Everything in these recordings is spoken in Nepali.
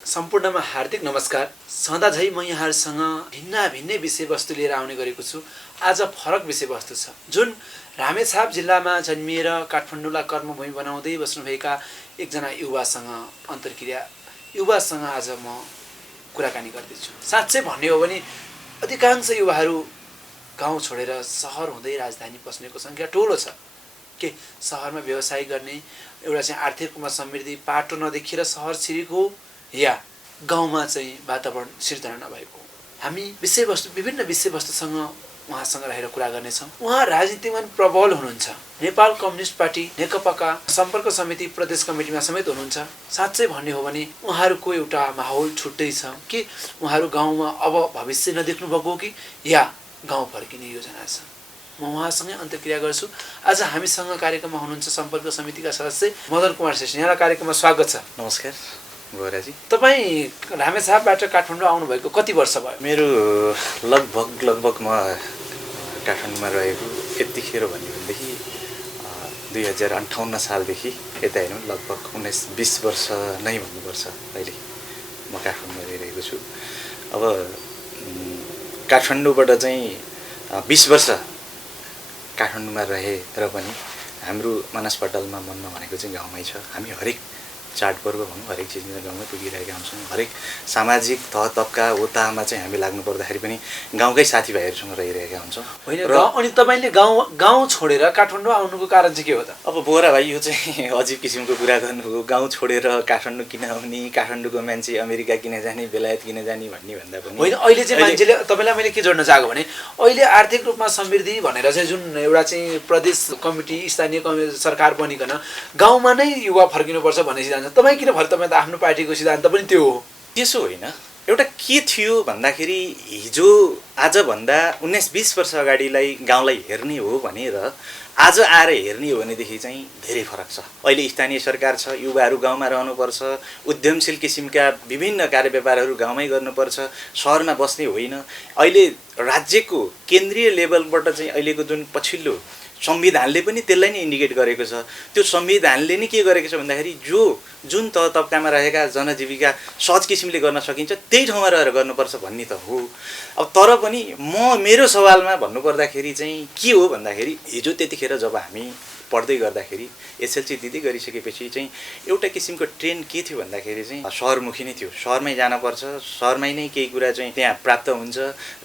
सम्पूर्णमा हार्दिक नमस्कार। सदाझै म यहाँहरुसँग भिन्नै विषयवस्तु लिएर आउने गरेको छु। आज फरक विषयवस्तु छ जुन रामेछाप जिल्लामा जन्मिएर काठमाडौँलाई कर्मभूमि बनाउँदै बस्नुभएका एकजना युवासँग आज म कुराकानी गर्दैछु। साच्चै भन्ने हो भने अधिकांश युवाहरू गाउँ छोडेर शहर हुँदै राजधानी बस्नेको संख्या ठूलो छ। के शहरमा व्यवसाय गर्ने एउटा चाहिँ आर्थिक रूपमा समृद्धि पाटो नदेखिएर शहर छिरेको या गाउँमा चाहिँ वातावरण सिर्जना नभएको। हामी विभिन्न विषयवस्तुसँग उहाँसँग रहेर कुरा गर्नेछौँ। उहाँ राजनीतिमा प्रबल हुनुहुन्छ। नेपाल कम्युनिस्ट पार्टी नेकपाका सम्पर्क समिति प्रदेश कमिटीमा समेत हुनुहुन्छ। साच्चै भन्ने हो भने उहाँहरूको एउटा माहौल छुट्टै छ। कि उहाँहरू गाउँमा अब भविष्य नदेख्नु भएको कि या गाउँ फर्किने योजना छ। म उहाँसँगै अन्तर्क्रिया गर्छु। आज हामीसँग कार्यक्रममा हुनुहुन्छ सम्पर्क समितिका सदस्य मदन कुमार श्रेष्ठ। यहाँलाई कार्यक्रममा स्वागत छ। नमस्कार गोराजी। तपाईँ रामेछापबाट काठमाडौँ आउनुभएको कति वर्ष भयो? मेरो लगभग म काठमाडौँमा रहेको यतिखेर भन्यो भनेदेखि 2058 सालदेखि यता हेर्नु लगभग 19-20 वर्ष नै भन्नुपर्छ। अहिले म काठमाडौँमा रहिरहेको छु। अब काठमाडौँबाट चाहिँ 20 वर्ष काठमाडौँमा रहेर पनि हाम्रो मानसपटलमा मन नभनेको चाहिँ गाउँमै छ। हामी हरेक चाडपर्व भनौँ हरेक चिजमा गाउँमै पुगिरहेका हुन्छौँ। हरेक सामाजिक तह तबका ओतामा चाहिँ हामी लाग्नु पर्दाखेरि पनि गाउँकै साथीभाइहरूसँग रहिरहेका हुन्छौँ। होइन अनि तपाईँले गाउँ छोडेर काठमाडौँ आउनुको कारण चाहिँ के हो त? अब बोरा भाइ यो चाहिँ अजीब किसिमको कुरा गर्नुभयो। गाउँ छोडेर काठमाडौँ किन आउने, काठमाडौँको मान्छे अमेरिका किन जाने, बेलायत किन जाने भन्ने भन्दा पनि होइन। अहिले चाहिँ मान्छेले तपाईँलाई मैले के जोड्न चाहेको भने अहिले आर्थिक रूपमा समृद्धि भनेर चाहिँ जुन एउटा चाहिँ प्रदेश कमिटी स्थानीय सरकार बनिकन गाउँमा नै युवा फर्किनुपर्छ भन्ने सिद्धान्त तपाईँ किन फर्क? तपाईँ त आफ्नो पार्टीको सिद्धान्त पनि त्यो हो। त्यसो होइन। एउटा के थियो भन्दाखेरि हिजो आजभन्दा 19-20 वर्ष अगाडिलाई गाउँलाई हेर्ने हो भनेर आज आएर हेर्ने हो भनेदेखि चाहिँ धेरै फरक छ। अहिले स्थानीय सरकार छ, युवाहरू गाउँमा रहनुपर्छ, उद्यमशील किसिमका विभिन्न कार्यव्यापारहरू गाउँमै गर्नुपर्छ, सहरमा बस्ने होइन। अहिले राज्यको केन्द्रीय लेभलबाट चाहिँ अहिलेको जुन पछिल्लो संविधानले पनि त्यसलाई नै इन्डिकेट गरेको छ। त्यो संविधानले नै के गरेको छ भन्दाखेरि जुन तह तबकामा रहेका जनजीविका सहज किसिमले गर्न सकिन्छ त्यही ठाउँमा रहेर गर्नुपर्छ भन्ने त हो। अब तर पनि मेरो सवालमा भन्नुपर्दाखेरि चाहिँ के हो भन्दाखेरि हिजो त्यतिखेर जब हामी पढ्दै गर्दाखेरि एसएलसी दिँदै गरिसकेपछि चाहिँ एउटा किसिमको ट्रेन्ड के थियो भन्दाखेरि चाहिँ सहरमुखी नै थियो। सहरमै जानुपर्छ, सहरमै नै केही कुरा चाहिँ त्यहाँ प्राप्त हुन्छ।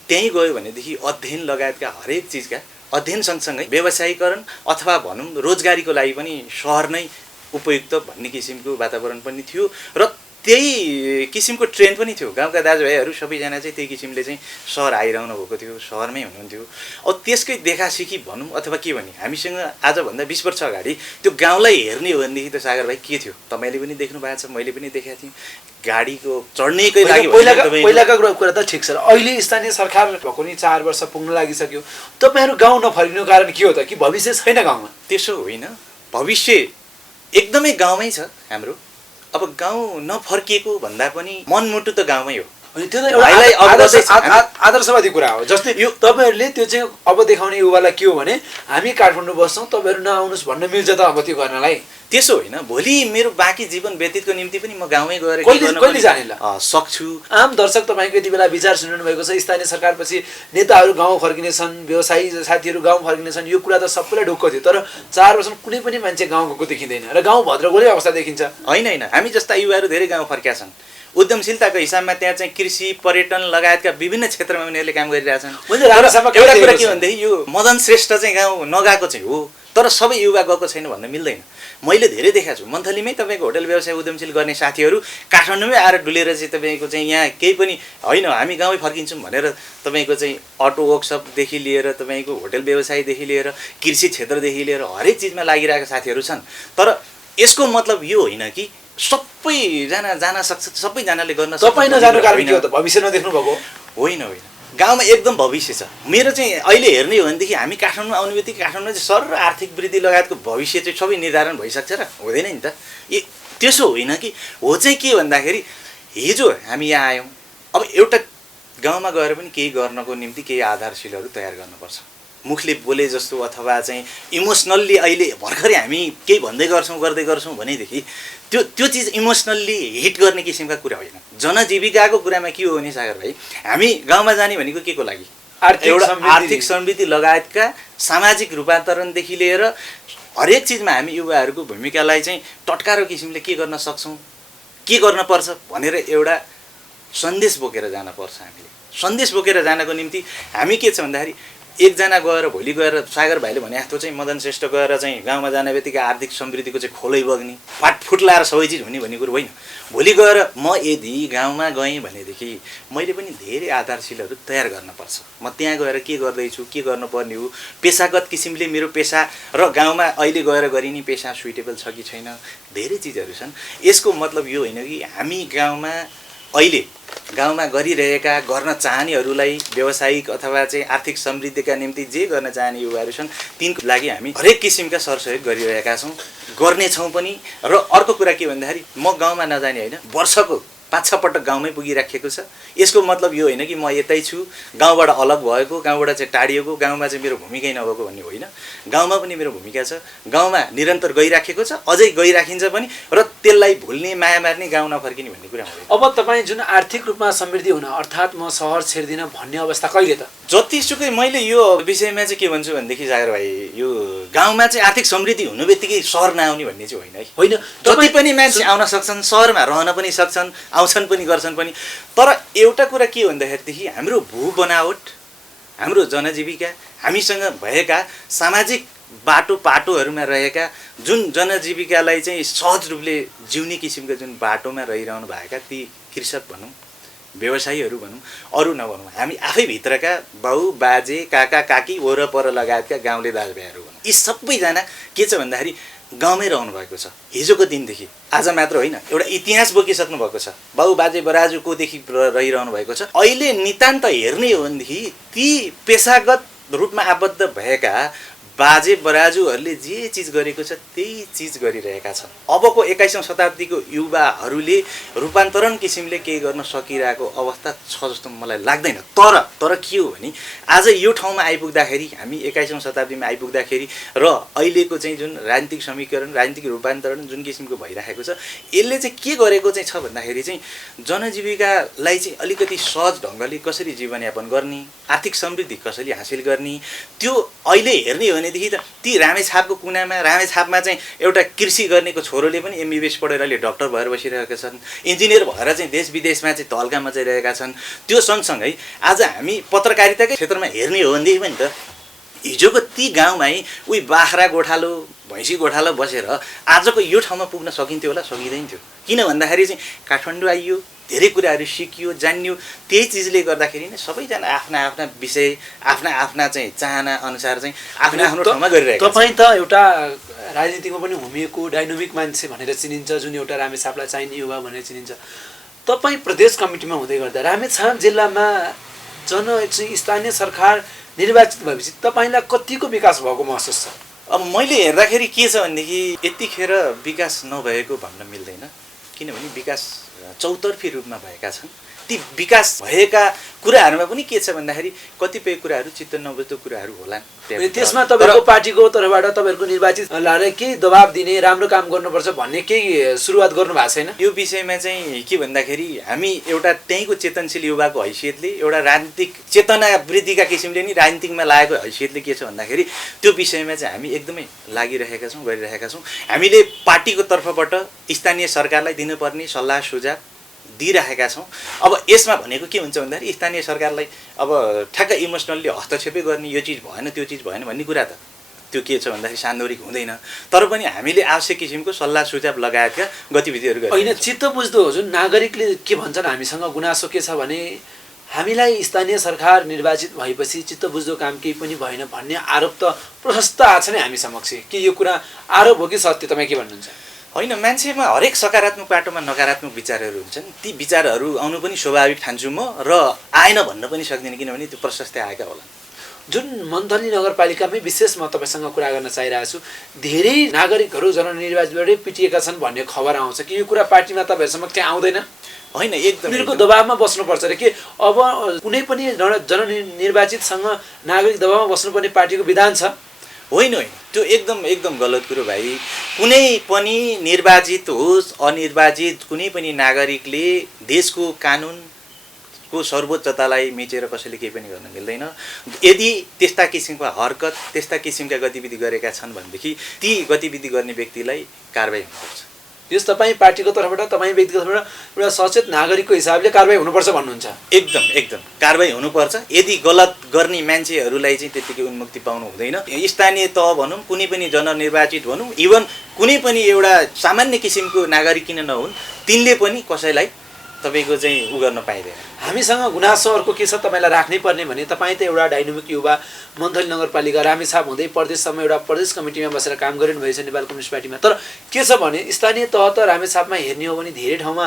त्यहीँ गयो भनेदेखि अध्ययन लगायतका हरेक चिजका अध्ययन सँगसँगै व्यवसायीकरण अथवा भनौँ रोजगारीको लागि पनि सहर नै उपयुक्त भन्ने किसिमको वातावरण पनि थियो र त्यही किसिमको ट्रेन्ड पनि थियो। गाउँका दाजुभाइहरू सबैजना चाहिँ त्यही किसिमले चाहिँ सहर आइरहनु भएको थियो, सहरमै हुनुहुन्थ्यो। अब त्यसकै देखासिखी भनौँ अथवा के भने हामीसँग आजभन्दा 20 वर्ष अगाडि त्यो गाउँलाई हेर्ने हो भनेदेखि त सागर भाइ के थियो तपाईँले पनि देख्नु भएको छ, मैले पनि देखेको थिएँ। गाडीको चढ्नेकै लागि पहिलाका कुरा त ठिक छ। अहिले स्थानीय सरकार भएको नि 4 वर्ष पुग्न लागिसक्यो। तपाईँहरू गाउँ नफर्किनुको कारण के हो त? कि भविष्य छैन गाउँमा? त्यसो होइन, भविष्य एकदमै गाउँमै छ हाम्रो। अब गाउँ नफर्किएको भन्दा पनि मनमुटु त गाउँमै हो। अनि त्यो त एउटा आदर्शवादी कुरा हो। जस्तै यो तपाईँहरूले त्यो चाहिँ अब देखाउने युवालाई के हो भने हामी काठमाडौँ बस्छौँ तपाईँहरू नआउनुहोस् भन्न मिल्छ त अब त्यो गर्नलाई? त्यसो होइन। भोलि मेरो बाँकी जीवन व्यतीतको निम्ति पनि म गाउँमै गएर कहिले जाने सक्छु। आम दर्शक तपाईँको यति बेला विचार सुनिरहनु भएको छ। स्थानीय सरकारपछि नेताहरू गाउँ फर्किनेछन्, व्यवसायी साथीहरू गाउँ फर्किनेछन्। यो कुरा त सबैलाई ढुक्क थियो। तर 4 वर्षमा कुनै पनि मान्छे गाउँ गएको देखिँदैन र गाउँ भद्रगोलै अवस्था देखिन्छ। होइन, हामी जस्ता युवाहरू धेरै गाउँ फर्किया छन्। उद्यमशीलताको हिसाबमा त्यहाँ चाहिँ कृषि पर्यटन लगायतका विभिन्न क्षेत्रमा उनीहरूले काम गरिरहेछन्। एउटा कुरा के भन्दाखेरि यो मदन श्रेष्ठ चाहिँ गाउँ नगएको चाहिँ हो, तर सबै युवा गएको छैन भन्न मिल्दैन। मैले धेरै देखाएको छु। मन्थलीमै तपाईँको होटल व्यवसाय उद्यमशील गर्ने साथीहरू काठमाडौँमै आएर डुलेर चाहिँ तपाईँको चाहिँ यहाँ केही पनि होइन हामी गाउँमै फर्किन्छौँ भनेर तपाईँको चाहिँ अटो वर्कसपदेखि लिएर तपाईँको होटल व्यवसायदेखि लिएर कृषि क्षेत्रदेखि लिएर हरेक चिजमा लागिरहेका साथीहरू छन्। तर यसको मतलब यो होइन कि सबैजना जान सक्छ, सबैजनाले गर्न सक्छ। तपाईँ नजानु कारण के हो त? भविष्य नदेख्नु भएको? होइन, गाउँमा एकदम भविष्य छ। मेरो चाहिँ अहिले हेर्ने हो भनेदेखि हामी काठमाडौँ आउने बित्तिकै काठमाडौँमा चाहिँ सर आर्थिक वृद्धि लगायतको भविष्य चाहिँ सबै निर्धारण भइसक्छ र हुँदैन नि त? त्यसो होइन कि हो चाहिँ के भन्दाखेरि हिजो हामी यहाँ आयौँ। अब एउटा गाउँमा गएर पनि केही गर्नको निम्ति केही आधारशिलाहरू तयार गर्नुपर्छ। मुखले बोले जस्तो अथवा चाहिँ इमोसनल्ली अहिले भर्खरै हामी केही भन्दै गर्दै गर्छौँ भनेदेखि त्यो चिज इमोसनल्ली हिट गर्ने किसिमका कुरा होइन। जनजीविकाको कुरामा के हो भने सागर भाइ, हामी गाउँमा जाने भनेको के को लागि? एउटा आर्थिक समृद्धि लगायतका सामाजिक रूपान्तरणदेखि लिएर हरेक चिजमा हामी युवाहरूको भूमिकालाई चाहिँ टटकारो किसिमले के गर्न सक्छौँ, के गर्नुपर्छ भनेर एउटा सन्देश बोकेर जानुपर्छ। हामीले सन्देश बोकेर जानको निम्ति हामी के छ भन्दाखेरि एकजना गएर भोलि गएर सागर भाइले भने जस्तो चाहिँ मदन श्रेष्ठ गएर चाहिँ गाउँमा जाने बित्तिकै आर्थिक समृद्धिको चाहिँ खोलै बग्ने फाटफुट लाएर सबै चिज हुने भन्ने कुरो होइन। भोलि गएर म यदि गाउँमा गएँ भनेदेखि मैले पनि धेरै आधारशिलाहरू तयार गर्नुपर्छ। म त्यहाँ गएर के गर्दैछु, के गर्नुपर्ने हो, पेसागत किसिमले मेरो पेसा र गाउँमा अहिले गएर गरिने पेसा सुइटेबल छ कि छैन, धेरै चिजहरू छन्। यसको मतलब यो होइन कि हामी अहिले गाउँमा गरिरहेका गर्न चाहनेहरूलाई व्यावसायिक अथवा चाहिँ आर्थिक समृद्धिका निम्ति जे गर्न चाहने युवाहरू छन् तिनको लागि हामी हरेक किसिमका सरसहयोग गरिरहेका छौँ, गर्नेछौँ पनि। र अर्को कुरा के भन्दाखेरि म गाउँमा नजाने होइन, वर्षको 5-6 पटक गाउँमै पुगिराखेको छ। यसको मतलब यो होइन कि म यतै छु, गाउँबाट अलग भएको, गाउँबाट चाहिँ टाढिएको, गाउँमा चाहिँ मेरो भूमिकै नभएको भन्ने होइन। गाउँमा पनि मेरो भूमिका छ, गाउँमा निरन्तर गइराखेको छ, अझै गइराखिन्छ पनि, र त्यसलाई भुल्ने, माया मार्ने, गाउँ नफर्किने भन्ने कुरा हुँदैन। अब तपाईँ जुन आर्थिक रूपमा समृद्धि हुन अर्थात् म सहर छेड्दिनँ भन्ने अवस्था कहिले त? जतिसुकै मैले यो विषयमा चाहिँ के भन्छु भनेदेखि सागर भाइ, यो गाउँमा चाहिँ आर्थिक समृद्धि हुनु बित्तिकै सहर नआउने भन्ने चाहिँ होइन है। होइन, जति पनि मान्छे आउन सक्छन्, सहरमा रहन पनि सक्छन्, आउँछन् पनि गर्छन् पनि। तर एउटा कुरा के भन्दाखेरिदेखि हाम्रो भू बनावट, हाम्रो जनजीविका, हामीसँग भएका सामाजिक बाटोपाटोहरूमा रहेका जुन जनजीविकालाई चाहिँ सहज रूपले जिउने किसिमका जुन बाटोमा रहिरहनु भएका ती कृषक भनौँ, व्यवसायीहरू भनौँ, अरू नभनौँ, हामी आफैभित्रका बाउ बाजे काका काकी वरपर लगायतका गाउँले दाजुभाइहरू भनौँ, यी सबैजना के छ भन्दाखेरि गाउँमै रहनु भएको छ। हिजोको दिनदेखि आज मात्र होइन, एउटा इतिहास बोकिसक्नु भएको छ। बाउ बाजे बराजुकोदेखि रहिरहनु भएको छ। अहिले नितान्त हेर्ने हो भनेदेखि ती पेसागत रूपमा आबद्ध भएका बाजे बराजुहरूले जे चिज गरेको छ त्यही चिज गरिरहेका छन्। अबको 21औं शताब्दीको युवाहरूले रूपान्तरण किसिमले केही गर्न सकिरहेको अवस्था छ जस्तो मलाई लाग्दैन। तर के हो भने आज यो ठाउँमा आइपुग्दाखेरि, हामी 21औं शताब्दीमा आइपुग्दाखेरि र अहिलेको चाहिँ जुन राजनीतिक समीकरण, राजनीतिक रूपान्तरण जुन किसिमको भइरहेको छ, यसले चाहिँ के गरेको चाहिँ छ भन्दाखेरि चाहिँ जनजीविकालाई चाहिँ अलिकति सहज ढङ्गले कसरी जीवनयापन गर्ने, आर्थिक समृद्धि कसरी हासिल गर्ने, त्यो अहिले हेर्ने हो भनेदेखि त ती रामेछापको कुनामा, रामेछापमा चाहिँ एउटा कृषि गर्नेको छोरोले पनि MBBS पढेर अहिले डक्टर भएर बसिरहेका छन्, इन्जिनियर भएर चाहिँ देश विदेशमा चाहिँ तहल्का मचाइरहेका छन्। त्यो सँगसँगै आज हामी पत्रकारिताकै क्षेत्रमा हेर्ने हो भनेदेखि पनि त हिजोको ती गाउँमै उही बाख्रा गोठालो, भैँसी गोठालो बसेर आजको यो ठाउँमा पुग्न सकिन्थ्यो होला? सकिँदैन थियो। किन भन्दाखेरि चाहिँ काठमाडौँ आइयो, धेरै कुराहरू सिकियो, जानियो। त्यही चिजले गर्दाखेरि नै सबैजना आफ्ना आफ्ना विषय, आफ्ना आफ्ना चाहिँ चाहना अनुसार चाहिँ आफ्नो आफ्नो ठाउँमा गरिरहेको छ। तपाईँ त एउटा राजनीतिमा पनि घुमिएको डाइनामिक मान्छे भनेर चिनिन्छ, जुन एउटा रामेछापलाई चाहिने युवा भनेर चिनिन्छ। तपाईँ प्रदेश कमिटीमा हुँदै गर्दा रामेछाप जिल्लामा स्थानीय सरकार निर्वाचित भएपछि तपाईँलाई कतिको विकास भएको महसुस छ? अब मैले हेर्दाखेरि के छ भनेदेखि यतिखेर विकास नभएको भन्न मिल्दैन, किनभने विकास चौतर्फी रूपमा भएका छन्। ती विकास भएका कुराहरूमा पनि के छ भन्दाखेरि कतिपय कुराहरू चित्त नबुझ्दो कुराहरू होलान्। त्यसमा तपाईँहरूको पार्टीको तर्फबाट तपाईँहरूको निर्वाचित लाएर केही दबाब दिने, राम्रो काम गर्नुपर्छ भन्ने केही सुरुवात गर्नु भएको छैन? यो विषयमा चाहिँ के भन्दाखेरि हामी एउटा त्यहीँको चेतनशील युवाको हैसियतले, एउटा राजनीतिक चेतना वृद्धिका किसिमले नि राजनीतिकमा लागेको हैसियतले के छ भन्दाखेरि त्यो विषयमा चाहिँ हामी एकदमै लागिरहेका छौँ, गरिरहेका छौँ। हामीले पार्टीको तर्फबाट स्थानीय सरकारलाई दिनुपर्ने सल्लाह सुझाव दिइरहेका छौँ। अब यसमा भनेको के हुन्छ भन्दाखेरि स्थानीय सरकारलाई अब ठ्याक्क इमोसनल्ली हस्तक्षेपै गर्ने, यो चिज भएन त्यो चिज भएन भन्ने कुरा त त्यो के छ भन्दाखेरि सान्दर्भिक हुँदैन। तर पनि हामीले आवश्यक किसिमको सल्लाह सुझाव लगायतका गतिविधिहरू गर्छौँ। होइन, चित्त बुझ्दो जुन नागरिकले के भन्छन्, हामीसँग गुनासो के छ भने हामीलाई स्थानीय सरकार निर्वाचित भएपछि चित्त बुझ्दो काम केही पनि भएन भन्ने आरोप त प्रशस्त आएको छ नि हामी समक्ष। के यो कुरा आरोप हो कि सत्य? तपाईँ के भन्नुहुन्छ? होइन, मान्छेमा हरेक सकारात्मक बाटोमा नकारात्मक विचारहरू हुन्छन्। ती विचारहरू आउनु पनि स्वाभाविक ठान्छु म, र आएन भन्न पनि सक्दिनँ, किनभने त्यो प्रशस्तै आएका होला। जुन मन्थली नगरपालिकामै विशेष म तपाईँसँग कुरा गर्न चाहिरहेको छु, धेरै नागरिकहरू जननिर्वाचितबाटै पिटिएका छन् भन्ने खबर आउँछ कि यो कुरा पार्टीमा तपाईँहरू समक्ष आउँदैन? होइन एकदम उनीहरूको दबावमा बस्नुपर्छ अरे के अब कुनै पनि जननिर्वाचितसँग नागरिक दबावमा बस्नुपर्ने पार्टीको विधान छ? होइन होइन, त्यो एकदम एकदम गलत कुरो भाइ। कुनै पनि निर्वाचित होस् अनिर्वाचित कुनै पनि नागरिकले देशको कानुनको सर्वोच्चतालाई मिचेर कसैले केही पनि गर्न मिल्दैन। यदि त्यस्ता किसिमका हरकत त्यस्ता किसिमका गतिविधि गरेका छन् भनेदेखि ती गतिविधि गर्ने व्यक्तिलाई कारबाही हुनुपर्छ। यस तपाईँ पार्टीको तर्फबाट तपाईँ व्यक्तिगत तर्फबाट एउटा सचेत नागरिकको हिसाबले कारबाही हुनुपर्छ भन्नुहुन्छ? एकदम एकदम कारबाही हुनुपर्छ। यदि गलत गर्ने मान्छेहरूलाई चाहिँ त्यतिकै उन्मुक्ति पाउनु हुँदैन। स्थानीय तह भनौँ, कुनै पनि जननिर्वाचित भनौँ, इभन कुनै पनि एउटा सामान्य किसिमको नागरिक किन नहुन्, तिनले पनि कसैलाई तपाईँको चाहिँ उ गर्न पाइँदैन। हामीसँग गुनासो अर्को के छ तपाईँलाई राख्नै पर्ने भने तपाईँ त एउटा डाइनामिक युवा मन्थली नगरपालिका रामेछाप हुँदै प्रदेशसम्म एउटा प्रदेश कमिटीमा बसेर काम गरिनु भएछ नेपाल कम्युनिस्ट पार्टीमा। तर के छ भने स्थानीय तह त रामेछापमा हेर्ने हो भने धेरै ठाउँमा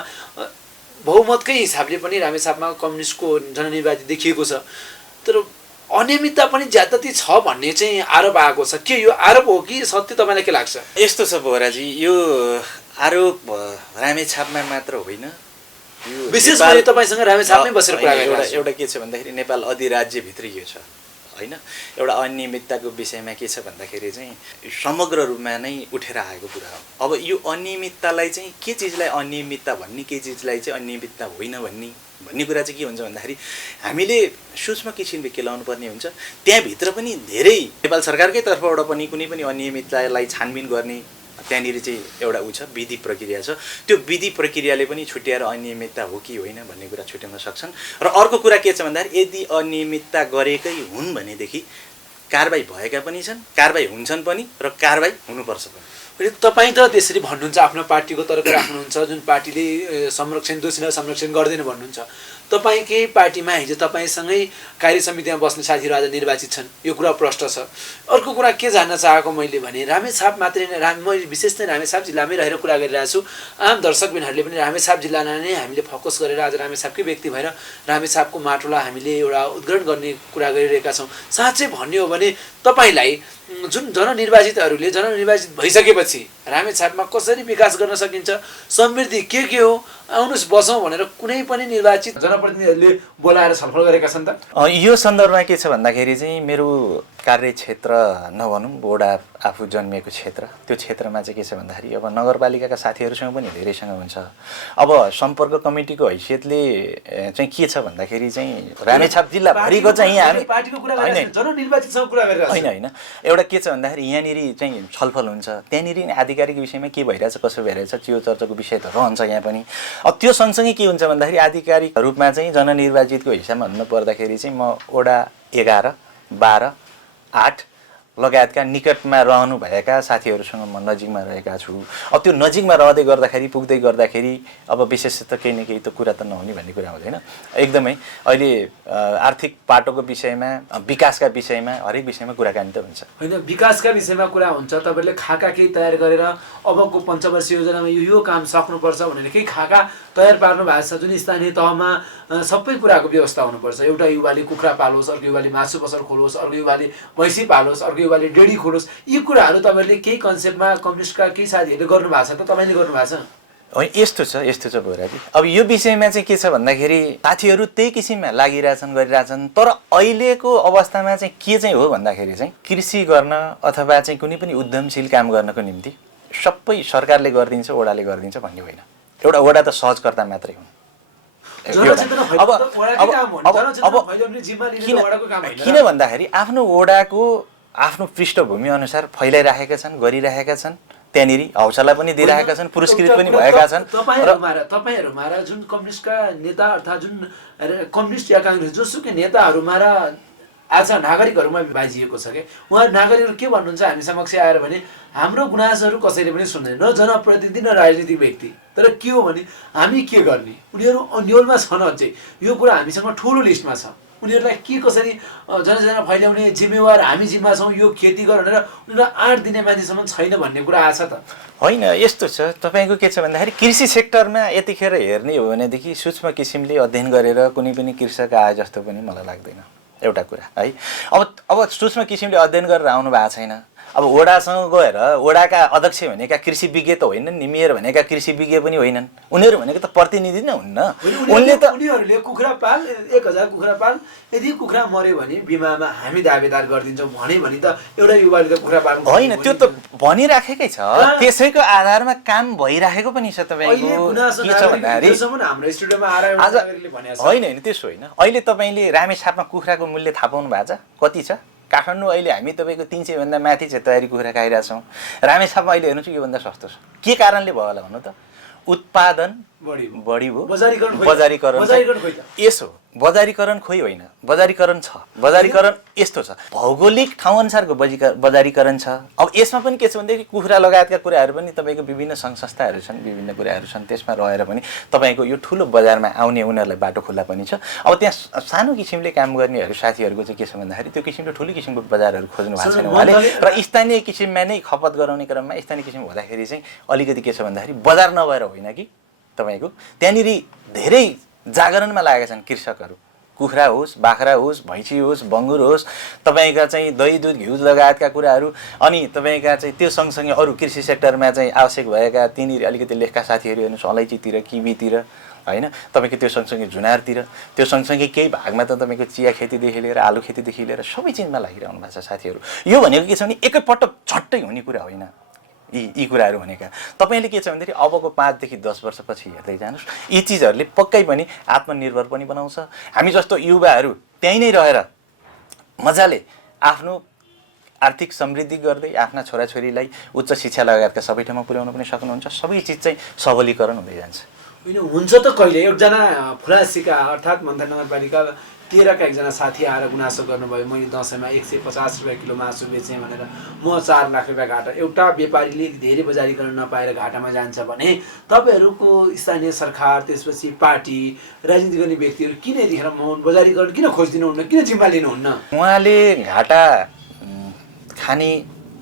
बहुमतकै हिसाबले पनि रामेछापमा कम्युनिस्टको जननिर्वाचित देखिएको छ। तर अनियमितता पनि ज्यादती छ भन्ने चाहिँ आरोप आएको छ। के यो आरोप हो कि सत्य तपाईँलाई के लाग्छ? यस्तो छ बोहराजी, यो आरोप रामेछापमा मात्र होइन, विशेष गरी तपाईँसँग रामेछापमै बसेर कुरा गरिरहेको एउटा के छ भन्दाखेरि नेपाल अधिराज्यभित्रै यो छ होइन। एउटा अनियमितताको विषयमा के छ भन्दाखेरि चाहिँ समग्र रूपमा नै उठेर आएको कुरा हो। अब यो अनियमिततालाई चाहिँ के चिजलाई अनियमितता भन्ने, के चिजलाई चाहिँ अनियमितता होइन भन्ने कुरा चाहिँ के हुन्छ भन्दाखेरि हामीले सूक्ष्म किसिमले केलाउनु पर्ने हुन्छ। त्यहाँभित्र पनि धेरै नेपाल सरकारकै तर्फबाट पनि कुनै पनि अनियमिततालाई छानबिन गर्ने त्यहाँनिर चाहिँ एउटा उ छ, विधि प्रक्रिया छ। त्यो विधि प्रक्रियाले पनि छुट्याएर अनियमितता हो कि होइन भन्ने कुरा छुट्याउन सक्छन्। र अर्को कुरा के छ भन्दाखेरि यदि अनियमितता गरेकै हुन् भनेदेखि कारबाही भएका पनि छन्, कारबाही हुन्छन् पनि र कारबाही हुनुपर्छ पनि। तपाईँ त त्यसरी भन्नुहुन्छ, आफ्नो पार्टीको तर्फ राख्नुहुन्छ, जुन पार्टीले दोषीलाई संरक्षण गर्दैन भन्नुहुन्छ। तपाईँ केही पार्टीमा हिजो तपाईँसँगै कार्य समितिमा बस्ने साथीहरू आज निर्वाचित छन्, यो कुरा प्रष्ट छ। अर्को कुरा के जान्न चाहेको मैले भने रामेछाप मात्रै मैले विशेष नै रामेछाप जिल्लामै रहेर कुरा गरिरहेको छु। आम दर्शकबिनहरूले पनि रामेछाप जिल्लालाई नै हामीले फोकस गरेर आज रामेछापकै व्यक्ति भएर रामेछापको माटोलाई हामीले एउटा उद्घाटन गर्ने कुरा गरिरहेका छौँ। साँच्चै भन्ने हो भने तपाईँलाई जुन जननिर्वाचितहरूले जननिर्वाचित भइसकेपछि रामेछापमा कसरी विकास गर्न सकिन्छ, समृद्धि के हो, आउनुहोस् बसौँ भनेर कुनै पनि निर्वाचित जनप्रतिनिधिहरूले बोलाएर छलफल गरेका छन् त? यो सन्दर्भमा के छ भन्दाखेरि चाहिँ मेरो कार्यक्षेत्र नभनौँ, बोर्डा आफू जन्मिएको क्षेत्र, त्यो क्षेत्रमा चाहिँ के छ भन्दाखेरि अब नगरपालिकाका साथीहरूसँग पनि धेरैसँग हुन्छ। अब सम्पर्क कमिटीको हैसियतले चाहिँ के छ भन्दाखेरि चाहिँ रामेछाप जिल्लाभरिको चाहिँ हामी होइन एउटा के छ भन्दाखेरि यहाँनिर चाहिँ छलफल हुन्छ, त्यहाँनिर आधिकारिक विषयमा के भइरहेछ कसो भइरहेछ त्यो चर्चाको विषय त रहन्छ यहाँ पनि। त्यो सँगसँगै के हुन्छ भन्दाखेरि आधिकारिक रूपमा चाहिँ जननिर्वाचितको हिसाबमा भन्नु पर्दाखेरि चाहिँ म वडा 11, 12, 8 लगायतका निकटमा रहनुभएका साथीहरूसँग म नजिकमा रहेका छु। अब त्यो नजिकमा रहँदै गर्दाखेरि पुग्दै गर्दाखेरि अब विशेष त केही न केही त कुरा त नहुने भन्ने कुरा हुँदैन। एकदमै अहिले आर्थिक पाटोको विषयमा, विकासका विषयमा, हरेक विषयमा कुराकानी त हुन्छ। होइन, विकासका विषयमा कुरा हुन्छ, तपाईँहरूले खाका केही तयार गरेर अबको पञ्चवर्षीय योजनामा यो काम सक्नुपर्छ भनेर केही खाका तयार पार्नु भएको छ, जुन स्थानीय तहमा सबै कुराको व्यवस्था हुनुपर्छ। एउटा युवाले कुखुरा पालोस्, अर्को युवाले मासु पसल खोलोस्, अर्को युवाले भैँसी पालोस्, अर्को युवाले डेडी खोलोस्। यी कुराहरू तपाईँहरूले केही कन्सेप्टमा कम्युनिस्टका केही साथीहरूले गर्नुभएको छ त? तपाईँले गर्नुभएको छ? होइन, यस्तो छ बोहराजी। अब यो विषयमा चाहिँ के छ भन्दाखेरि साथीहरू त्यही किसिममा लागिरहेछन्, गरिरहेछन्। तर अहिलेको अवस्थामा चाहिँ के चाहिँ हो भन्दाखेरि चाहिँ कृषि गर्न अथवा चाहिँ कुनै पनि उद्यमशील काम गर्नको निम्ति सबै सरकारले गरिदिन्छ, वडाले गरिदिन्छ भन्ने होइन। एउटा वडा त सहजकर्ता मात्रै हुन्। किन भन्दाखेरि आफ्नो वडाको आफ्नो पृष्ठभूमि अनुसार फैलाइरहेका छन्, गरिरहेका छन्, त्यहाँनिर हौसला पनि दिइरहेका छन्, पुरस्कृत पनि भएका छन्। तपाईँहरूमा र जुन कम्युनिस्टका नेता अर्थात् जुन कम्युनिस्ट या काङ्ग्रेस जोसुकै नेताहरूमा र आज नागरिकहरूमा बाजिएको छ क्या। उहाँहरू नागरिकहरू के भन्नुहुन्छ हामी समक्ष आएर भने हाम्रो गुनासोहरू कसैले पनि सुन्दैन, न जनप्रतिनिधि न राजनीतिक व्यक्ति। तर के हो भने हामी के गर्ने, उनीहरू अन्यलमा छन्। अझै यो कुरा हामीसँग ठुलो लिस्टमा छ। उनीहरूलाई के कसरी जनचेतना फैल्याउने जिम्मेवार हामी जिम्मा छौँ, यो खेती गर भनेर उनीहरूलाई 8 दिने मान्छेसम्म छैन भन्ने कुरा आछ त? होइन, यस्तो छ तपाईँको के छ भन्दाखेरि कृषि सेक्टरमा यतिखेर हेर्ने हो भनेदेखि सूक्ष्म किसिमले अध्ययन गरेर कुनै पनि कृषक आए जस्तो पनि मलाई लाग्दैन। एउटा कुरा है, अब सूक्ष्म किसिमले अध्ययन गरेर आउनु भएको छैन। अब वडासँग गएर वडाका अध्यक्ष भनेका कृषि विज्ञ त होइनन् नि, मेयर भनेका कृषि विज्ञ पनि होइनन्, उनीहरू भनेको त प्रतिनिधि नै हुन्न। उनीहरूले कुखुरा पाल 1000 कुखुरा पाल, यदि कुखुरा मर्यो भने बिमामा हामी दावेदार गरिदिन्छौँ भने त एउटा युवाले त कुखुरा पाल्नु होइन, त्यो त भनिराखेकै छ, त्यसैको आधारमा काम भइराखेको पनि छ। तपाईँको के छ भन्दाखेरि हाम्रो स्टुडियोमा आएर आज होइन त्यसो होइन, अहिले तपाईँले रामेछापमा कुखुराको मूल्य थाहा पाउनु भएको छ कति छ? काठमाडौँ अहिले हामी तपाईँको 300 भन्दा माथि तयारी कुखुरा खाइरहेछौँ। रामेछापमा अहिले हेर्नु चाहिँ योभन्दा सस्तो छ। के कारणले भयो होला भन्नु त? उत्पादन बढी भयो, बजारीकरण यसो बजारीकरण खोइ होइन, बजारीकरण छ। बजारीकरण यस्तो छ, भौगोलिक ठाउँ अनुसारको बजारीकरण छ। अब यसमा पनि के छ भनेदेखि कुखुरा लगायतका कुराहरू पनि तपाईँको विभिन्न सङ्घ संस्थाहरू छन्, विभिन्न कुराहरू छन्, त्यसमा रहेर पनि तपाईँको यो ठुलो बजारमा आउने उनीहरूलाई बाटो खुल्ला पनि छ। अब त्यहाँ सानो किसिमले काम गर्नेहरू साथीहरूको चाहिँ के छ भन्दाखेरि त्यो किसिमले ठुलो किसिमको बजारहरू खोज्नु भएको छैन उहाँले, र स्थानीय किसिममा नै खपत गराउने क्रममा स्थानीय किसिम हुँदाखेरि चाहिँ अलिकति के छ भन्दाखेरि बजार नभएर होइन कि तपाईँको त्यहाँनिर धेरै जागरणमा लागेका छन् कृषकहरू। कुखुरा होस्, बाख्रा होस्, भैँसी होस्, बङ्गुर होस्, तपाईँका चाहिँ दही दुध घिउ लगायतका कुराहरू, अनि तपाईँका चाहिँ त्यो सँगसँगै अरू कृषि सेक्टरमा चाहिँ आवश्यक भएका त्यहाँनिर अलिकति लेखका साथीहरू हेर्नुहोस्, अलैँचीतिर, किबीतिर होइन, तपाईँको त्यो सँगसँगै झुनारतिर, त्यो सँगसँगै केही भागमा त तपाईँको चिया खेतीदेखि लिएर आलु खेतीदेखि लिएर सबै चिजमा लागिरहनु भएको छ साथीहरू। यो भनेको के छ भने एकैपटक झट्टै हुने कुरा होइन यी कुराहरू भनेका। तपाईँले के छ भनेदेखि अबको 5 देखि 10 वर्षपछि हेर्दै जानुहोस्, यी चिजहरूले पक्कै पनि आत्मनिर्भर पनि बनाउँछ। हामी जस्तो युवाहरू त्यहीँ नै रहेर मजाले आफ्नो आर्थिक समृद्धि गर्दै आफ्ना छोराछोरीलाई उच्च शिक्षा लगायतका सबै ठाउँमा पुर्याउन पनि सक्नुहुन्छ। सबै चिज चाहिँ सबलीकरण हुँदै जान्छ। होइन हुन्छ त कहिले एकजना फुलासीका अर्थात् मन्थन नगरपालिका 13 का एकजना साथी आएर गुनासो गर्नुभयो, मैले दसैँमा 150 रुपियाँ किलो मासु बेचेँ भनेर म 4 लाख रुपियाँ घाटा। एउटा व्यापारीले धेरै बजारीकरण नपाएर घाटामा जान्छ भने तपाईँहरूको स्थानीय सरकार, त्यसपछि पार्टी, राजनीति गर्ने व्यक्तिहरू किन यतिखेर बजारीकरण किन खोजिदिनुहुन्न, किन जिम्मा लिनुहुन्न? उहाँले घाटा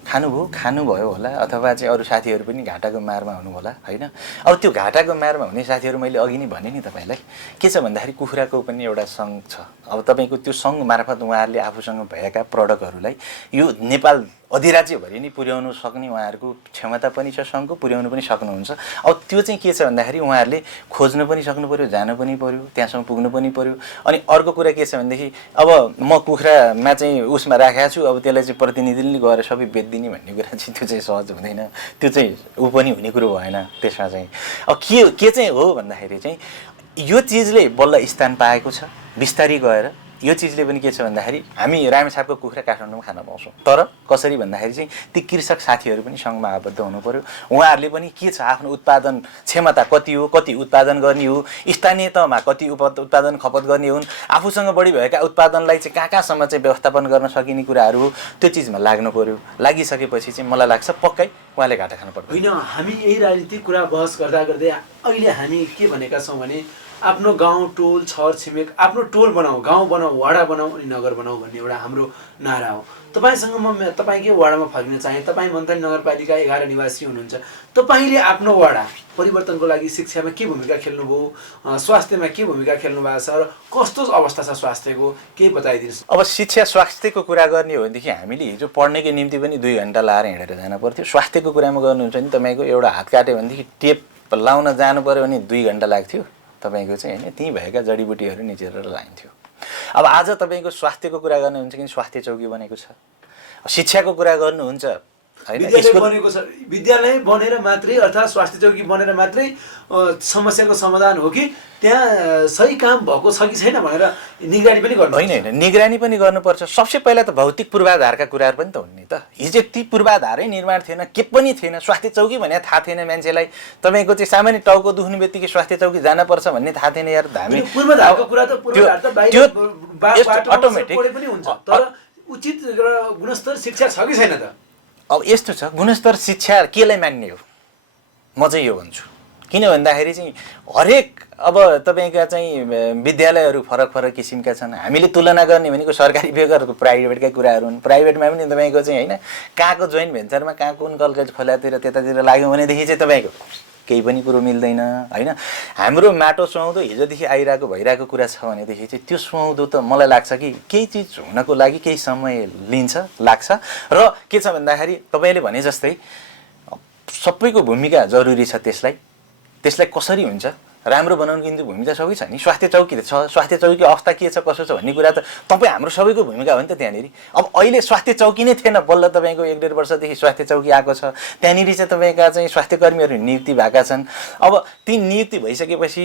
खानुभयो होला, अथवा चाहिँ अरू साथीहरू पनि घाटाको मारमा हुनु होला होइन। अब त्यो घाटाको मारमा हुने साथीहरू मैले अघि नै भने नि तपाईँलाई, के छ भन्दाखेरि कुखुराको पनि एउटा सङ्घ छ। अब तपाईँको त्यो सङ्घ मार्फत उहाँहरूले आफूसँग भएका प्रडक्टहरूलाई यो नेपाल अधिराज्यभरि नै पुर्याउनु सक्ने उहाँहरूको क्षमता पनि छ, सङ्घको पुर्याउनु पनि सक्नुहुन्छ। अब त्यो चाहिँ के छ भन्दाखेरि उहाँहरूले खोज्नु पनि सक्नु पऱ्यो, जानु पनि पऱ्यो, त्यहाँसम्म पुग्नु पनि पऱ्यो। अनि अर्को कुरा के छ भनेदेखि अब म कुखुरामा चाहिँ उसमा राखेको छु, अब त्यसलाई चाहिँ प्रतिनिधिले गएर सबै बेचिदिने भन्ने कुरा चाहिँ त्यो चाहिँ सहज हुँदैन, त्यो चाहिँ ऊ पनि हुने कुरो भएन त्यसमा चाहिँ। अब के चाहिँ हो भन्दाखेरि चाहिँ यो चिजले बल्ल स्थान पाएको छ बिस्तारै गएर। यो चिजले पनि के छ भन्दाखेरि हामी रामेछापको कुखुरा काठमाडौँमा खान पाउँछौँ, तर कसरी भन्दाखेरि चाहिँ ती कृषक साथीहरू पनि सङ्घमा आबद्ध हुनु पर्यो। उहाँहरूले पनि के छ आफ्नो उत्पादन क्षमता कति हो, कति उत्पादन गर्ने हो, स्थानीय तहमा कति उत्पादन खपत गर्ने हुन्, आफूसँग बढी भएका उत्पादनलाई चाहिँ कहाँसम्म चाहिँ व्यवस्थापन गर्न सकिने कुराहरू हो, त्यो चिजमा लाग्नु पर्यो। लागिसकेपछि चाहिँ मलाई लाग्छ पक्कै उहाँले घाटा खानु पर्दैन। होइन, हामी यही राजनीतिक कुरा बहस गर्दा गर्दै अहिले हामी के भनेका छौँ भने आफ्नो गाउँ टोल छर छिमेक आफ्नो टोल बनाऊ, गाउँ बनाऊ, वडा बनाऊ अनि नगर बनाऊ भन्ने एउटा हाम्रो नारा हो। तपाईँसँग म तपाईँकै वडामा फर्किन चाहे, तपाईँ मन्थन नगरपालिका 11 निवासी हुनुहुन्छ, तपाईँले आफ्नो वडा परिवर्तनको लागि शिक्षामा के भूमिका खेल्नुभयो, स्वास्थ्यमा के भूमिका खेल्नु भएको छ र कस्तो अवस्था छ स्वास्थ्यको, केही बताइदिनुहोस्। अब शिक्षा स्वास्थ्यको कुरा गर्ने हो भनेदेखि हामीले हिजो पढ्नेको निम्ति पनि 2 घन्टा लाएर हिँडेर जानु पर्थ्यो। स्वास्थ्यको कुरामा गर्नुहुन्छ भने तपाईँको एउटा हात काट्यो भनेदेखि टेप लाउन जानु पऱ्यो भने 2 घन्टा लाग्थ्यो तपाईँको चाहिँ होइन, त्यहीँ भएका जडीबुटीहरू निचेर लाइन्थ्यो। अब आज तपाईँको स्वास्थ्यको कुरा गर्नुहुन्छ कि स्वास्थ्य चौकी बनेको छ, शिक्षाको कुरा गर्नुहुन्छ विद्यालय बनेर मात्रै अर्थात् स्वास्थ्य चौकी बनेर मात्रै समस्याको समाधान हो कि त्यहाँ सही काम भएको छ कि छैन भनेर निगरानी पनि गर्नु होइन, निगरानी पनि गर्नुपर्छ। सबसे पहिला त भौतिक पूर्वाधारका कुराहरू पनि त हुन् नि त। हिजो ती पूर्वाधारै निर्माण थिएन, के पनि थिएन, स्वास्थ्य चौकी भने थाहा थिएन मान्छेलाई। तपाईँको चाहिँ सामान्य टाउको दुख्ने बित्तिकै स्वास्थ्य चौकी जानपर्छ भन्ने थाहा थिएन यार। हामी पूर्वाधारको कुरा त पूर्वाधार त बाहिर अटोमेटिक पनि हुन्छ, तर उचित र गुणस्तर शिक्षा छ कि छैन त? अब यस्तो छ, गुणस्तर शिक्षा केलाई मान्ने हो म चाहिँ यो भन्छु। किन भन्दाखेरि चाहिँ हरेक अब तपाईँका चाहिँ विद्यालयहरू फरक फरक किसिमका छन्। हामीले तुलना गर्ने भनेको सरकारी बेगरको प्राइभेटकै कुराहरू हुन्। प्राइभेटमा पनि तपाईँको चाहिँ होइन, कहाँको जोइन्ट भेन्चरमा कहाँ कुन कल खोलातिर त्यतातिर लाग्यो भनेदेखि चाहिँ तपाईँको केही पनि कुरो मिल्दैन होइन। हाम्रो माटो सुहाउँदो हिजोदेखि आइरहेको भइरहेको कुरा छ भनेदेखि चाहिँ त्यो सुहाउँदो त मलाई लाग्छ कि केही चिज हुनको लागि केही समय लाग्छ। र के छ भन्दाखेरि तपाईँले भने जस्तै सबैको भूमिका जरुरी छ। त्यसलाई कसरी हुन्छ राम्रो बनाउनुको निम्ति भूमिका सबै छ नि। स्वास्थ्य चौकी छ, स्वास्थ्य चौकीको अवस्था के छ कसो छ भन्ने कुरा त हाम्रो सबैको भूमिका हो नि त त्यहाँनिर। अब अहिले स्वास्थ्य चौकी नै थिएन, बल्ल तपाईँको 1-1.5 वर्षदेखि स्वास्थ्य चौकी आएको छ। त्यहाँनिर चाहिँ तपाईँका चाहिँ स्वास्थ्य कर्मीहरू नियुक्ति भएका छन्। अब ती नियुक्ति भइसकेपछि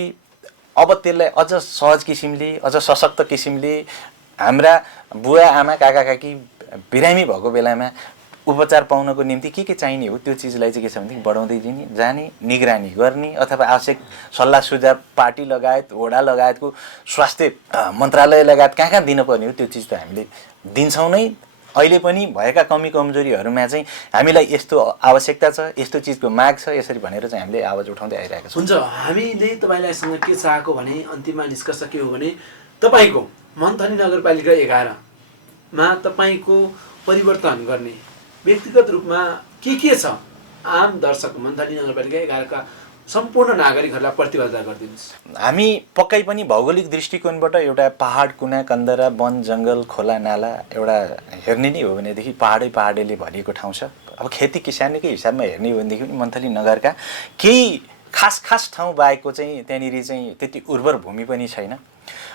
अब त्यसलाई अझ सहज किसिमले, अझ सशक्त किसिमले हाम्रा बुवा आमा काका काकी बिरामी भएको बेलामा उपचार पाउनको निम्ति के चाहिने हो त्यो चिजलाई चाहिँ के छ भनेदेखि बढाउँदै जाने, निगरानी गर्ने, अथवा आवश्यक सल्लाह सुझाव पार्टी लगायत वडा लगायतको स्वास्थ्य मन्त्रालय लगायत कहाँ दिनुपर्ने हो त्यो चिज त हामीले दिन्छौँ नै। अहिले पनि भएका कमी कमजोरीहरूमा चाहिँ हामीलाई यस्तो आवश्यकता छ, यस्तो चिजको माग छ, यसरी भनेर चाहिँ हामीले आवाज उठाउँदै आइरहेका छौँ। हुन्छ, हामीले तपाईँलाईसँग के चाहेको भने अन्तिममा निष्कर्ष के हो भने तपाईँको मन्थली नगरपालिका 11मा तपाईँको परिवर्तन गर्ने व्यक्तिगत रूपमा के छ? आम दर्शक मन्थली नगरपालिका 11का सम्पूर्ण नागरिकहरूलाई प्रतिबद्धता गरिदिनुहोस्। हामी पक्कै पनि भौगोलिक दृष्टिकोणबाट एउटा पहाड कुना कन्दरा वन जङ्गल खोला नाला एउटा हेर्ने नै हो भनेदेखि पहाडैले भरिएको ठाउँ छ। अब खेती किसानीकै हिसाबमा हेर्ने हो भनेदेखि पनि मन्थली नगरका केही खास ठाउँ बाहेकको चाहिँ त्यहाँनिर चाहिँ त्यति उर्वर भूमि पनि छैन।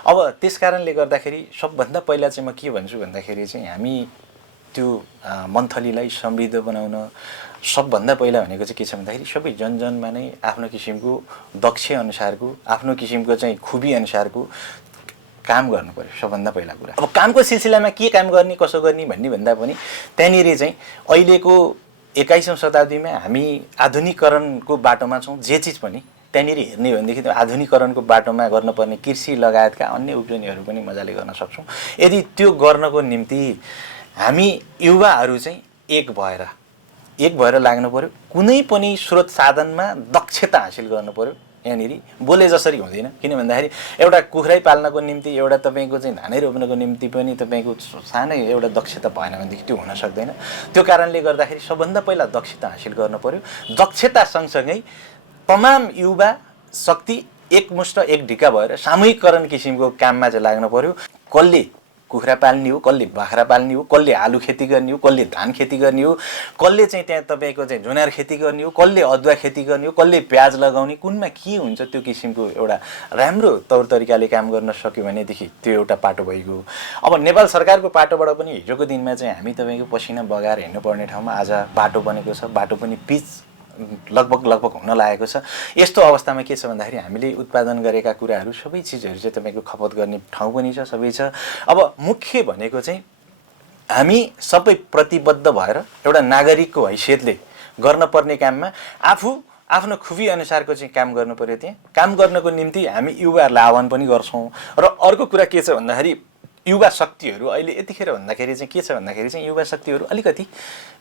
अब त्यस कारणले गर्दाखेरि सबभन्दा पहिला चाहिँ म के भन्छु भन्दाखेरि चाहिँ हामी त्यो मन्थलीलाई समृद्ध बनाउन सबभन्दा पहिला भनेको चाहिँ के छ भन्दाखेरि सबै जनजनमा नै आफ्नो किसिमको दक्ष अनुसारको, आफ्नो किसिमको चाहिँ खुबी अनुसारको काम गर्नु पर्यो सबभन्दा पहिला कुरा। अब कामको सिलसिलामा के काम गर्ने कसो गर्ने भन्ने भन्दा पनि त्यहाँनिर चाहिँ अहिलेको 21औं शताब्दीमा हामी आधुनिकीकरणको बाटोमा छौँ। जे चिज पनि त्यहाँनिर हेर्ने हो भनेदेखि आधुनिकीकरणको बाटोमा गर्नुपर्ने कृषि लगायतका अन्य उब्जनीहरू पनि मजाले गर्न सक्छौँ। यदि त्यो गर्नको निम्ति हामी युवाहरू चाहिँ एक भएर लाग्नु पर्यो। कुनै पनि स्रोत साधनमा दक्षता हासिल गर्नु पर्यो। यहाँनिर बोले जसरी हुँदैन, किन भन्दाखेरि एउटा कुखुरै पाल्नको निम्ति एउटा तपाईँको चाहिँ धानै रोप्नको निम्ति पनि तपाईँको सानै एउटा दक्षता भएन भनेदेखि त्यो हुन सक्दैन। त्यो कारणले गर्दाखेरि सबभन्दा पहिला दक्षता हासिल गर्नु पर्यो। दक्षता सँगसँगै तमाम युवा शक्ति एकमुष्ट एक ढिका भएर सामूहिकरण किसिमको काममा चाहिँ लाग्नु पर्यो। कसले कुखुरा पाल्ने हो, कसले बाख्रा पाल्ने हो, कसले आलु खेती गर्ने हो, कसले धान खेती गर्ने हो, कसले चाहिँ त्यहाँ तपाईँको चाहिँ जुनार खेती गर्ने हो, कसले अदुवा खेती गर्ने हो, कसले प्याज लगाउने, कुनमा के हुन्छ त्यो किसिमको एउटा राम्रो तौर तरिकाले काम गर्न सक्यो भनेदेखि त्यो एउटा पाटो भइगयो। अब नेपाल सरकारको पाटोबाट पनि हिजोको दिनमा चाहिँ हामी तपाईँको पसिना बगाएर हिँड्नुपर्ने ठाउँमा आज बाटो बनेको छ, बाटो पनि पिच लगभग हुन लागेको छ। यस्तो अवस्थामा के छ भन्दाखेरि हामीले उत्पादन गरेका कुराहरू सबै चिजहरू चाहिँ तपाईँको खपत गर्ने ठाउँ पनि छ, सबै छ। अब मुख्य भनेको चाहिँ हामी सबै प्रतिबद्ध भएर एउटा नागरिकको हैसियतले गर्नुपर्ने काममा आफ्नो खुबी अनुसारको चाहिँ काम गर्नु पर्यो। त्यहाँ काम गर्नको निम्ति हामी युवाहरूलाई आह्वान पनि गर्छौँ। र अर्को कुरा के छ भन्दाखेरि युवा शक्तिहरू अहिले यतिखेर भन्दाखेरि चाहिँ के छ भन्दाखेरि चाहिँ युवा शक्तिहरू अलिकति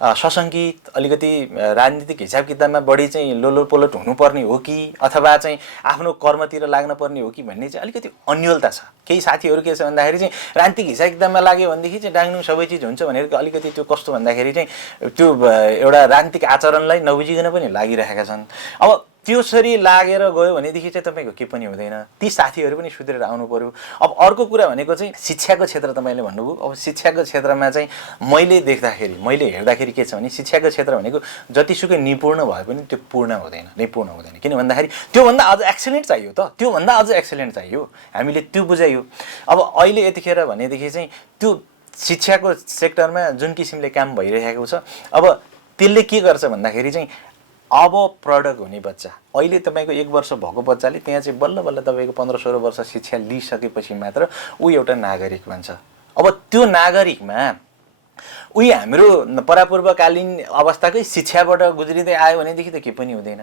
सशङ्कित, अलिकति राजनीतिक हिसाब किताबमा बढी चाहिँ लोलोपोलोट हुनुपर्ने हो कि अथवा चाहिँ आफ्नो कर्मतिर लाग्न पर्ने हो कि भन्ने चाहिँ अलिकति अन्योलता छ। केही साथीहरू के छ भन्दाखेरि चाहिँ राजनीतिक हिसाब किताबमा लाग्यो भनेदेखि चाहिँ डाङडुङ सबै चिज हुन्छ भनेर अलिकति त्यो कस्तो भन्दाखेरि चाहिँ त्यो एउटा राजनीतिक आचरणलाई नबुझिकन पनि लागिरहेका छन्। अब त्यसरी लागेर गयो भनेदेखि चाहिँ तपाईँको के पनि हुँदैन। ती साथीहरू पनि सुध्रेर आउनु पर्यो। अब अर्को कुरा भनेको चाहिँ शिक्षाको क्षेत्र तपाईँले भन्नुभयो। अब शिक्षाको क्षेत्रमा चाहिँ मैले हेर्दाखेरि के छ भने शिक्षाको क्षेत्र भनेको जतिसुकै निपुण भए पनि त्यो निपुण हुँदैन। किन भन्दाखेरि त्योभन्दा अझ एक्सेलेन्ट चाहियो त, त्योभन्दा अझ एक्सेलेन्ट चाहियो। हामीले त्यो बुझायो। अब अहिले यतिखेर भनेदेखि चाहिँ त्यो शिक्षाको सेक्टरमा जुन किसिमले काम भइरहेको छ, अब त्यसले के गर्छ भन्दाखेरि चाहिँ अब प्रडक्ट हुने बच्चा, अहिले तपाईँको 1 वर्ष भएको बच्चाले त्यहाँ चाहिँ बल्ल तपाईँको 15-16 वर्ष शिक्षा लिइसकेपछि मात्र ऊ एउटा नागरिक बन्छ। अब त्यो नागरिकमा उही हाम्रो परापूर्वकालीन अवस्थाकै शिक्षाबाट गुज्रिँदै आयो भनेदेखि त के पनि हुँदैन।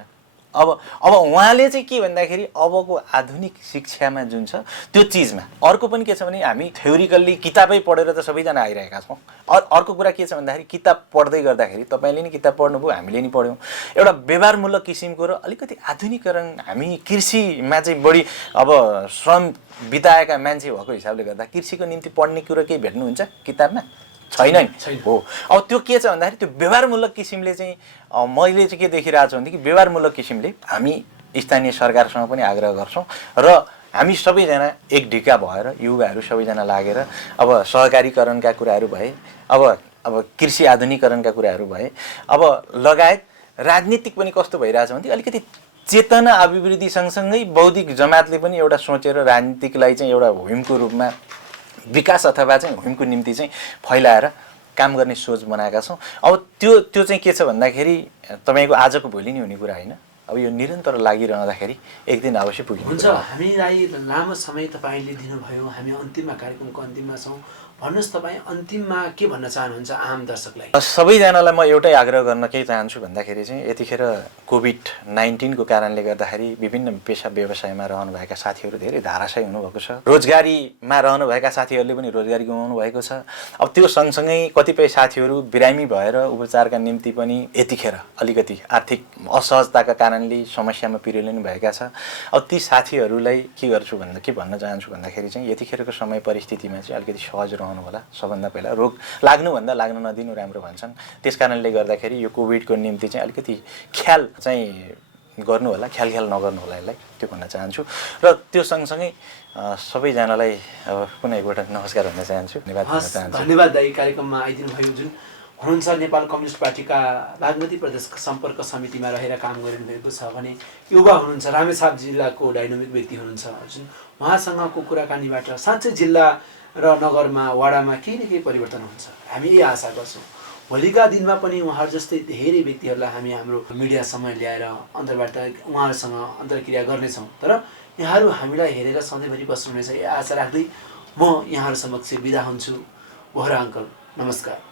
अब उहाँले चाहिँ के भन्दाखेरि अबको आधुनिक शिक्षामा जुन छ त्यो चिजमा अर्को पनि के छ भने हामी थ्योरिकल्ली किताबै पढेर त सबैजना आइरहेका छौँ। अर्को कुरा के छ भन्दाखेरि किताब पढ्दै गर्दाखेरि तपाईँले नि किताब पढ्नुभयो, हामीले नि पढ्यौँ। एउटा व्यवहारमूलक किसिमको र अलिकति आधुनिकीकरण हामी कृषिमा चाहिँ बढी अब श्रम बिताएका मान्छे भएको हिसाबले गर्दा कृषिको निम्ति पढ्ने कुरो केही भेट्नुहुन्छ किताबमा? छैन नि हो। अब त्यो के छ भन्दाखेरि त्यो व्यवहारमूलक किसिमले चाहिँ मैले चाहिँ के देखिरहेको छु भनेदेखि व्यवहारमूलक किसिमले हामी स्थानीय सरकारसँग पनि आग्रह गर्छौँ र हामी सबैजना एक ढिका भएर युवाहरू सबैजना लागेर अब सहकारीकरणका कुराहरू भए, अब कृषि आधुनिकीकरणका कुराहरू भए, अब लगायत राजनीतिक पनि कस्तो भइरहेछ भने अलिकति चेतना अभिवृद्धि सँगसँगै बौद्धिक जमातले पनि एउटा सोचेर राजनीतिकलाई चाहिँ एउटा हुइमको रूपमा विकास अथवा चाहिँ हुइमको निम्ति चाहिँ फैलाएर काम गर्ने सोच बनाएका छौँ। अब त्यो चाहिँ के छ भन्दाखेरि तपाईँको आजको भोलि नै हुने कुरा होइन, अब यो निरन्तर लागिरहँदाखेरि एक दिन अवश्य पुग्छ। हुन्छ, हामीलाई लामो समय तपाईँले दिनुभयो, हामी अन्तिममा कार्यक्रमको अन्तिममा छौँ। भन्नुहोस् तपाईँ अन्तिममा के भन्न चाहनुहुन्छ आम दर्शकलाई? सबैजनालाई म एउटै आग्रह गर्न के चाहन्छु भन्दाखेरि चाहिँ यतिखेर कोभिड-19को कारणले गर्दाखेरि विभिन्न पेसा व्यवसायमा रहनुभएका साथीहरू धेरै धाराशायी हुनुभएको छ। रोजगारीमा रहनुभएका साथीहरूले पनि रोजगारी गुमाउनु भएको छ। अब त्यो सँगसँगै कतिपय साथीहरू बिरामी भएर उपचारका निम्ति पनि यतिखेर अलिकति आर्थिक असहजताका कारणले समस्यामा पिरिलिनु भएका छ। अब ती साथीहरूलाई के भन्न चाहन्छु भन्दाखेरि चाहिँ यतिखेरको समय परिस्थितिमा चाहिँ अलिकति सहज रहनु होला। सबभन्दा पहिला रोग लाग्नुभन्दा लाग्न नदिनु राम्रो भन्छन्। त्यस कारणले गर्दाखेरि यो कोभिडको निम्ति चाहिँ अलिकति ख्याल चाहिँ गर्नु होला, ख्याल नगर्नु होला यसलाई, त्यो भन्न चाहन्छु। र त्यो सँगसँगै सबैजनालाई पुनः एकपल्ट नमस्कार भन्न चाहन्छु, धन्यवाद भन्न चाहन्छु। धन्यवाद दाइ, कार्यक्रममा आइदिनु भयो। जुन हुनुहुन्छ नेपाल कम्युनिस्ट पार्टीका बागमती प्रदेश सम्पर्क समितिमा रहेर काम गरिनुभएको छ भने युवा हुनुहुन्छ, रामेछाप जिल्लाको डाइनामिक व्यक्ति हुनुहुन्छ। जुन उहाँसँगको कुराकानीबाट साँच्चै जिल्ला र नगरमा वाडामा केही न केही परिवर्तन हुन्छ, हामी यही आशा गर्छौँ। भोलिका दिनमा पनि उहाँहरू जस्तै धेरै व्यक्तिहरूलाई हामी हाम्रो मिडियासम्म ल्याएर अन्तर्वार्ता उहाँहरूसँग अन्तर्क्रिया गर्नेछौँ। तर यहाँहरू हामीलाई हेरेर सधैँभरि बस्नुहुनेछ, यही आशा राख्दै म यहाँहरू समक्ष बिदा हुन्छु। बोहरा अङ्कल, नमस्कार।